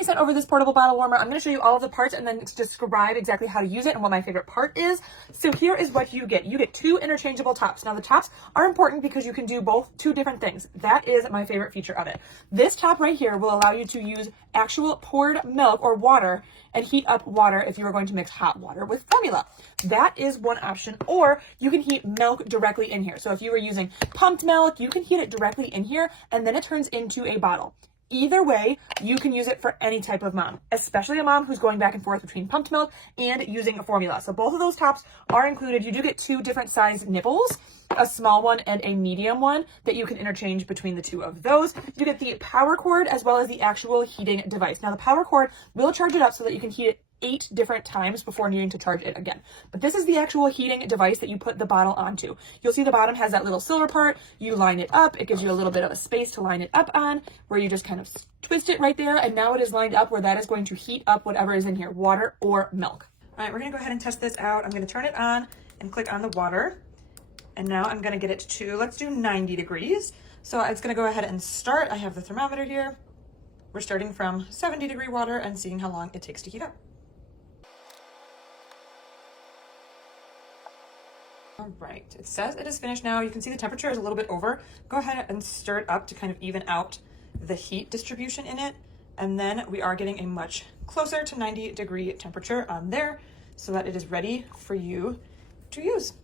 Sent over this portable bottle warmer. I'm going to show you all of the parts and then describe exactly how to use it and what my favorite part is. So here is what you get. You get 2 interchangeable tops. Now the tops are important because you can do both 2 different things. That is my favorite feature of it. This top right here will allow you to use actual poured milk or water and heat up water if you are going to mix hot water with formula. That is one option. Or you can heat milk directly in here. So if you were using pumped milk, you can heat it directly in here and then it turns into a bottle. Either way, you can use it for any type of mom, especially a mom who's going back and forth between pumped milk and using a formula. So both of those tops are included. You do get 2 different size nipples, a small one and a medium one that you can interchange between the 2 of those. You get the power cord as well as the actual heating device. Now the power cord will charge it up so that you can heat it 8 different times before needing to charge it again. But this is the actual heating device that you put the bottle onto. You'll see the bottom has that little silver part. You line it up. It gives you a little bit of a space to line it up on where you just kind of twist it right there. And now it is lined up where that is going to heat up whatever is in here, water or milk. All right, we're gonna go ahead and test this out. I'm gonna turn it on and click on the water. And now I'm gonna get it to, let's do 90 degrees. So it's gonna go ahead and start. I have the thermometer here. We're starting from 70-degree water and seeing how long it takes to heat up. All right, it says it is finished now. You can see the temperature is a little bit over. Go ahead and stir it up to kind of even out the heat distribution in it. And then we are getting a much closer to 90-degree temperature on there so that it is ready for you to use.